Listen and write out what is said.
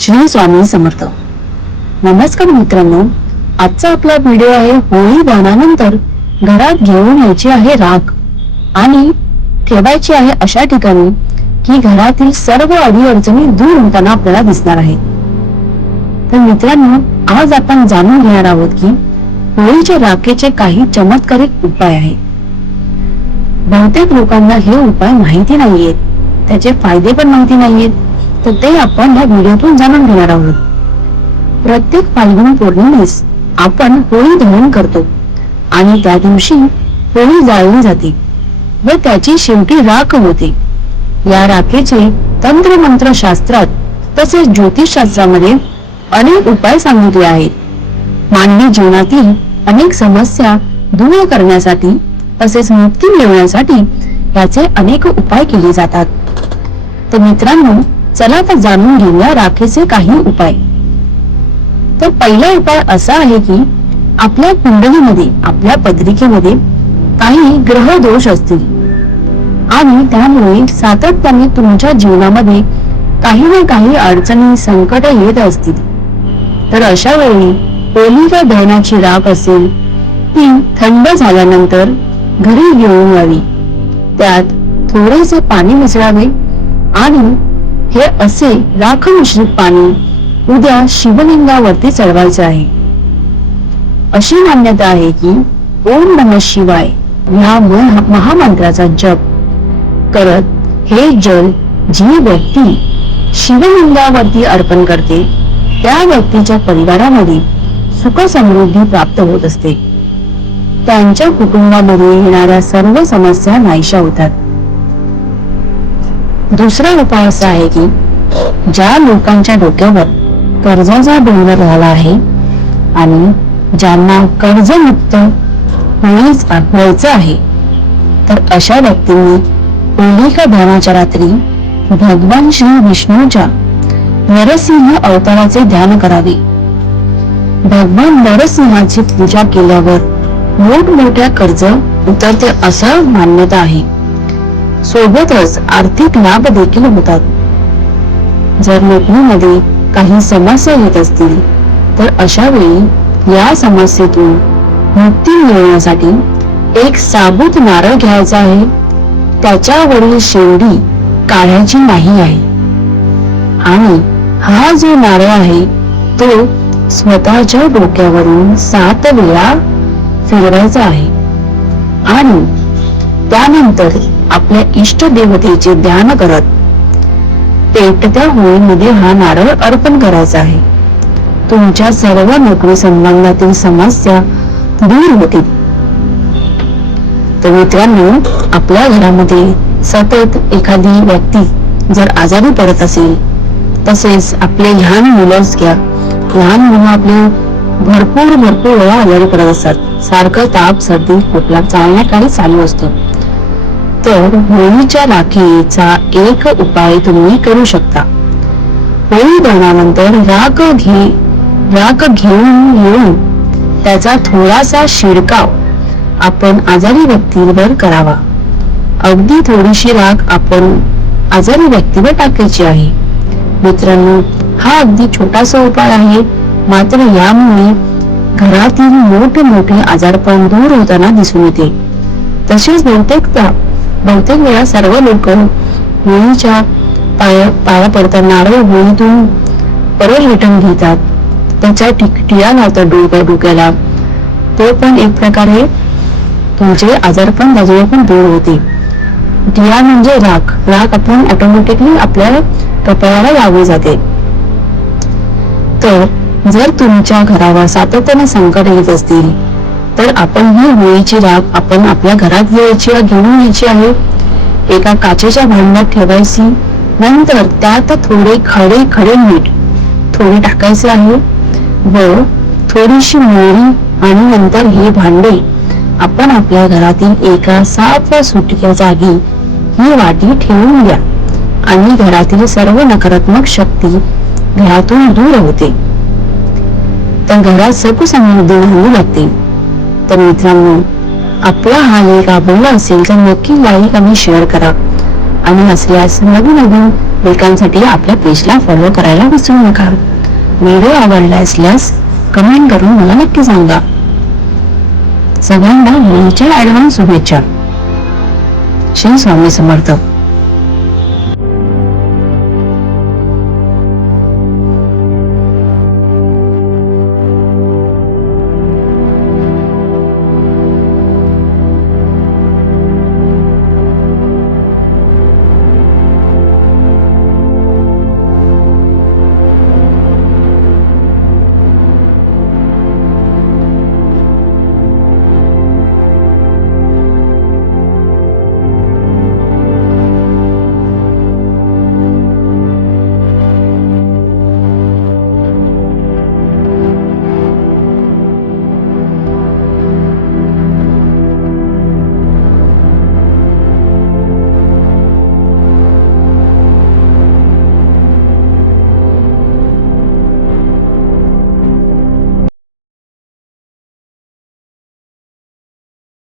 श्री स्वामी समर्थ. नमस्कार मित्रांनो, आजचा आपला व्हिडिओ आहे होळी दहनानंतर घरात घेऊन यायची आहे राख आणि ठेवायची आहे अशा ठिकाणी की घरातील सर्व अडीअडचणी दूर होताना आपल्याला दिसणार आहे. तर मित्रांनो, आज आपण जाणून घेणार आहोत की होळीच्या राखेचे काही चमत्कारिक उपाय आहेत. बहुतेक लोकांना हे उपाय माहिती नाहीयेत, त्याचे फायदे पण माहिती नाहीयेत, तर ते आपण या व्हिडिओतून जाणून घेणार आहोत. प्रत्येक फाल्गुन पौर्णिमेस आपण होळी दहन करतो आणि त्या दिवशी होळी जाळली जाते व त्याची शेवटी राख होते. या राखेचे तंत्रमंत्र शास्त्रात तसेच ज्योतिषशास्त्रामध्ये अनेक उपाय सांगितले आहेत. मानवी जीवनातील अनेक समस्या दूर करण्यासाठी तसेच मुक्ती मिळवण्यासाठी याचे अनेक उपाय केले जातात. तर मित्रांनो, चला तर जाणून घेऊया राखेचे काही उपाय. तर पहिला उपाय असा आहे की आपल्या कुंडलीमध्ये, आपल्या पत्रिकेमध्ये काही ग्रह दोष असतील आणि त्यामुळे सातत्याने तुमच्या जीवनामध्ये काही ना काही अडचणी, संकट येत असतील, तर अशा वेळी होलिका दहनाची राख असेल ती थंड झाल्यानंतर घरी घेऊन यावी. त्यात थोडेसे पाणी मिसळावे आणि हे असे राख मिश्रित पाणी उद्या शिवलिंगावरती चढवायचे आहे. अशी मान्यता आहे की ओम नमः शिवाय या महामंत्राचा जप करत हे जल जी व्यक्ती शिवलिंगावरती अर्पण करते त्या व्यक्तीच्या परिवारामध्ये सुख समृद्धी प्राप्त होत असते. त्यांच्या कुटुंबामध्ये येणाऱ्या सर्व समस्या नाहीशा होतात. दुसरा उपाय असा आहे की ज्या लोकांच्या डोक्यावर कर्जाचा डोंगर झाला आहे आणि ज्यांना कर्जमुक्त व्हायचं आहे, तर अशा व्यक्तींनी होलिका दहनाच्या रात्री भगवान श्री विष्णूच्या नरसिंह अवताराचे ध्यान करावे. भगवान नरसिंहाची पूजा केल्यावर मोठमोठ्या कर्ज उतरते असं मान्यता आहे. सोबतच आर्थिक लाभ देखील होतात. जर नोकरीमध्ये काही समस्या येत असतील तर अशा वेळी या समस्येतून मुक्ती मिळवण्यासाठी एक साबूत नारळ घ्यायचा आहे. त्याच्यावरील शेवडी काढायची नाही आहे आणि हा जो नारळ आहे तो स्वतःच्या डोक्यावरून 7 वेळा फिरवायचा आहे आणि त्यानंतर आपल्या इष्ट देवतेचे ध्यान करत पेटत्या होळीमध्ये हा नारळ अर्पण करायचा आहे. तुमच्या सर्व नोकरी संबंधातील समस्या दूर होतील. तर मित्रांनो, आपल्या घरामध्ये सतत एखादी व्यक्ती जर आजारी पडत असेल, तसेच आपले लहान मुलंच घ्या, लहान मुलं आपले भरपूर वेळा आजारी पडत असतात. सारखं ताप, सर्दी, खोकला चालण्या काही चालू असतं. तर होळीच्या राखीचा एक उपाय तुम्ही करू शकता. होळी दहनानंतर राख घेऊन येऊन त्याचा थोडासा शिडकाव आपण आजारी व्यक्तीवर करावा. अगदी थोडीशी राख आपण आजारी व्यक्तीवर टाकायची आहे. मित्रांनो, हा अगदी छोटासा उपाय आहे, मात्र यामुळे घरातील मोठे आजारपण दूर होताना दिसून येते. तसेच बहुतेक वेळा सर्व लोक होळीच्या पाया पडताना नारळ होळीतून परत रिटर्न घेतात, त्याच्या टिळा लावतात डोक्याला. तो पण एक प्रकारे तुमचे आजारपण त्याच्यावर पण दूर होते. टिळा म्हणजे राख आपण ऑटोमॅटिकली आपल्या कपाळाला लावली जाते. तर जर तुमच्या घरावर सातत्याने संकट येत असतील तर आपण ही होळीची राख आपण आपल्या घरात घेऊन यायची आहे. एका काचेच्या भांड्यात ठेवायची. नंतर त्यात थोडे खडे मीठ थोडे टाकायचे आहे व थोडीशी मोहरी आणि नंतर हे भांडे आपण आपल्या घरातील एका साफ व सुटक्या जागी ही वाटी ठेवून द्या आणि घरातील सर्व नकारात्मक शक्ती घरातून दूर होते. तर घरात सुख समृद्धी होऊ लागते. तर मित्रांनो, आपला हा लेख आवडला असेल तर नक्की लाईक आणि शेअर करा आणि असल्यास नवीन लेखांसाठी आपल्या पेजला फॉलो करायला विसरू नका. व्हिडिओ आवडला असल्यास कमेंट करून मला नक्की सांगा. सगळ्यांना होळीच्या ऍडव्हान्स शुभेच्छा. श्री स्वामी समर्थ.